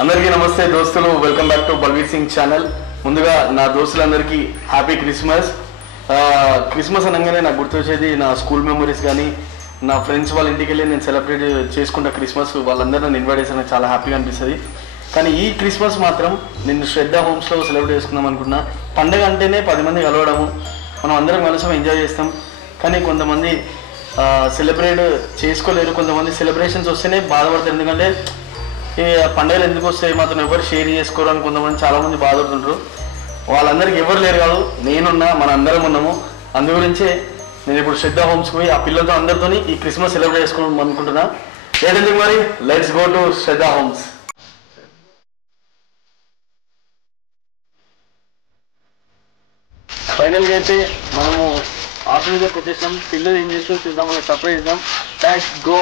అందరికీ నమస్తే దోస్తులు, welcome back to Balvir Singh channel. ముందుగా నా దోస్తులందరికీ హ్యాపీ క్రిస్మస్. క్రిస్మస్ అనగానే నాకు గుర్తొచ్చేది నా స్కూల్ మెమరీస్, కానీ నా ఫ్రెండ్స్ వాళ్ళ ఇంటికి వెళ్ళి నేను సెలబ్రేట్ చేసుకుంటా క్రిస్మస్. వాళ్ళందరూ నన్ను ఇన్వైట్ చేసిన చాలా హ్యాపీగా అనిపిస్తుంది. కానీ ఈ క్రిస్మస్ మాత్రం నేను శ్రద్ధ హోమ్స్లో సెలబ్రేట్ చేసుకుందాం అనుకున్నా. పండుగ అంటేనే 10 మంది కలవడము, మనం అందరం కలిసి ఎంజాయ్ చేస్తాం. కానీ కొంతమంది సెలబ్రేట్ చేసుకోలేరు, కొంతమంది సెలబ్రేషన్స్ వస్తేనే బాధపడతారు. ఎందుకంటే ఈ పండుగలు ఎందుకు వస్తాయి, మాత్రం ఎవరు షేర్ చేసుకోరు అని కొంతమంది చాలామంది బాధపడుతుంటారు. వాళ్ళందరికీ ఎవరు లేరు కాదు, నేనున్నా, మన అందరం ఉన్నాము. అందు గురించే నేను ఇప్పుడు శ్రద్ధ హోమ్స్కి పోయి ఆ పిల్లలతో అందరితో ఈ క్రిస్మస్ సెలబ్రేట్ చేసుకోవడం అనుకుంటున్నా. ఏంటంటే మరి let's go to Shraddha homes. ఫైనల్గా అయితే మనము ఆఫీస్ దగ్గరకు వచ్చేసాం. పిల్లలు ఏం చేస్తాం చూద్దాం, మనం సర్ప్రైజ్ ఇద్దాం. Let's go.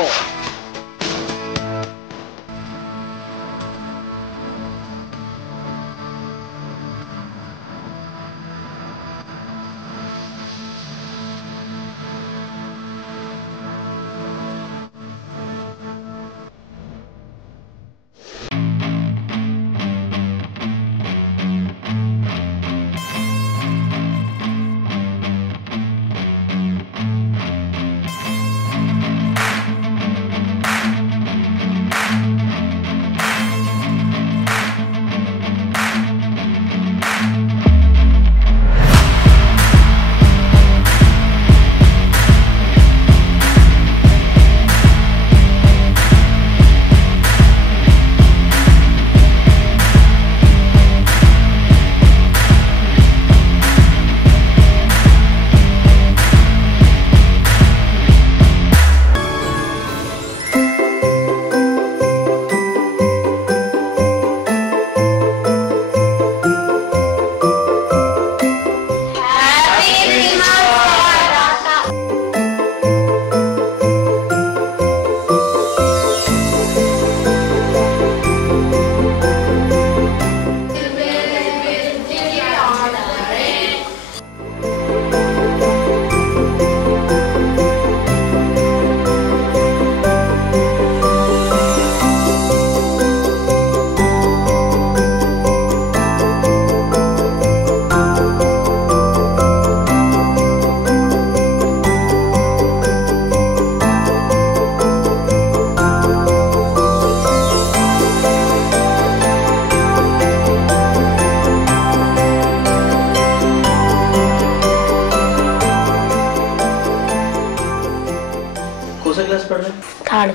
थर्ड।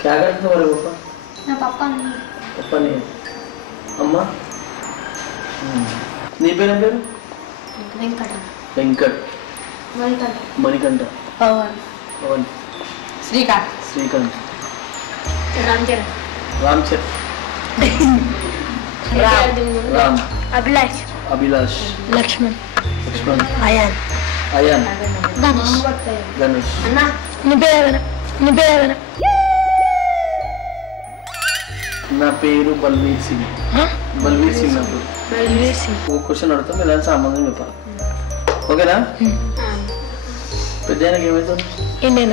क्या करते तुम्हारे पापा? ना पापा नहीं। पापा नहीं है। अम्मा? नी पेर पेर? वेंकट। वेंकट। मणिकंठ। मणिकंठ। पवन। पवन। श्रीकांत। श्रीकांत। रामचरण। रामचरण। राम। अभिलाष। अभिलाष। लक्ष्मण। लक्ष्मण। आयन। आयन। गणेश। गणेश। अन्ना निबेरन निबेरन నా పేరు బల్వీర్ సింగ్. బల్వీర్ సింగ్ నా పేరు. बलवीर सिंह। ఓ క్వశ్చన్ అడుగుతా, మీరు దాని సంబంధం చెప్పాలి, ఓకేనా? పెద్ద ఆయనకి ఏమవుతుంది? Indian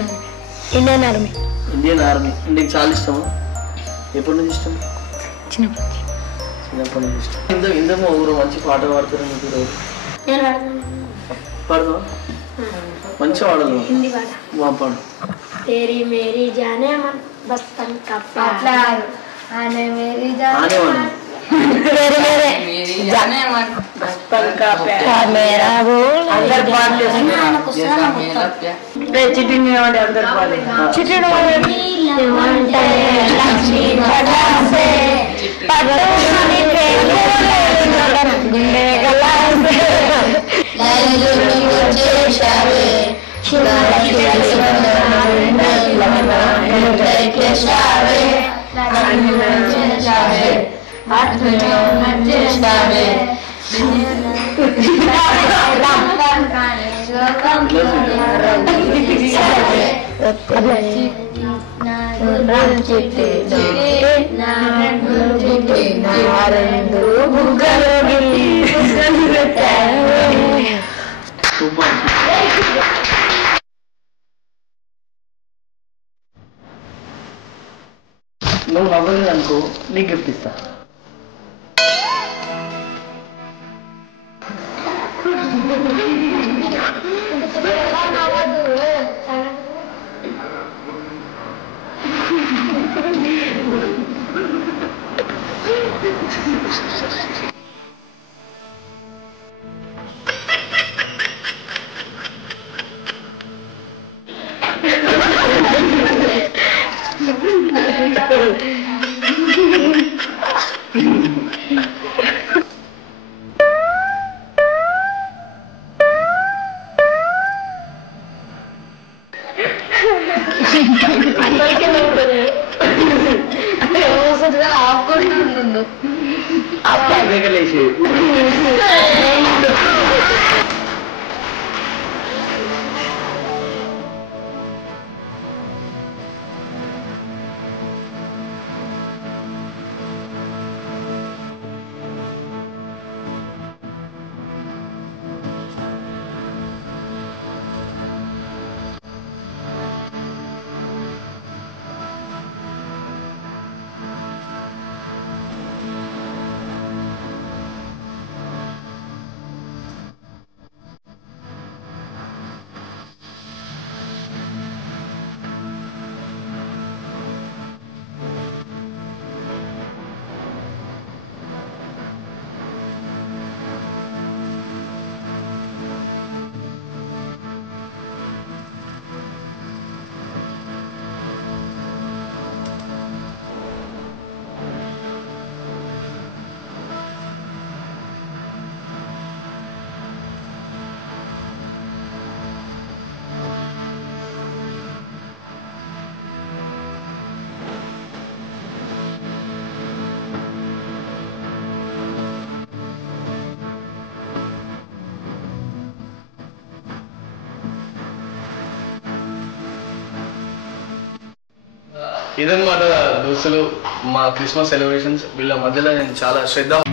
Indian army. Indian army. నీకు చాలా ఇష్టమా? ఎప్పటి నుంచి ఇష్టం? చిన్నప్పటి చిన్నప్పటి నుంచి ఇష్టం. ఇంతకు ఊరు మంచి పాట పాడతారు మీరు. పాడదాం, మంచిగా పాడదు. हिंदी पाठ। మా పాడు. तेरी मेरी जाने मन बचपन का प्यार आने मेरी जाने आने मन तेरे मेरे जाने मन बचपन का प्यार मेरा बोल अंदर पाड़ ले जैसा मेरा प्यार रे चिट्ठी में वाले अंदर पाड़े चिट्ठी वाले लक्ष्मी बड़ा से पटोनी पे गुंडे गला से लाइजोड़ी मुझे शावे शिवाला शिवाला लमना के शावे रानी मुझे शावे हाथ में मुझे शावे राम काने जो कम शावे राम चिट्टे नारंग चिट्टे नारंग बुगलोगी बुगलता super నువ్వు నవ్వలేదు అనుకో నీకు గిఫ్ట్ ఇస్తా. ఇదన్నమాట దోస్తులు మా క్రిస్మస్ సెలబ్రేషన్స్. వీళ్ళ మధ్యలో నేను చాలా శ్రద్ధ